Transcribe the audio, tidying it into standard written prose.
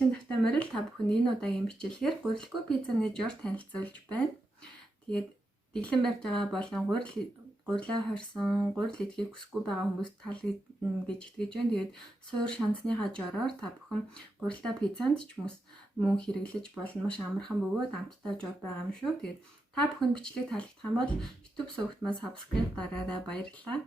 Ижин тавтай морил та бүхэнд энэ удаагийн бичлэгээр гурилгүй пиццаны жор танилцуулж байна. Тэгээд дэглэн барьж байгаа болон гурилаа хорсон, гурил идэхийг хүсэхгүй байгаа хүмүүст таалагдана гэж итгэж байна. Тэгээд суур шансныхаа жороор та бүхэн гурилаа пиццанд ч мөн хэрэглэж болно. Маш амархан бөгөөд амттай жор байгаа юм шүү. Тэгээд та бүхэн бичлэгийг таалагдах юм бол YouTube сувагт маань subscribe дараарай, баярлалаа.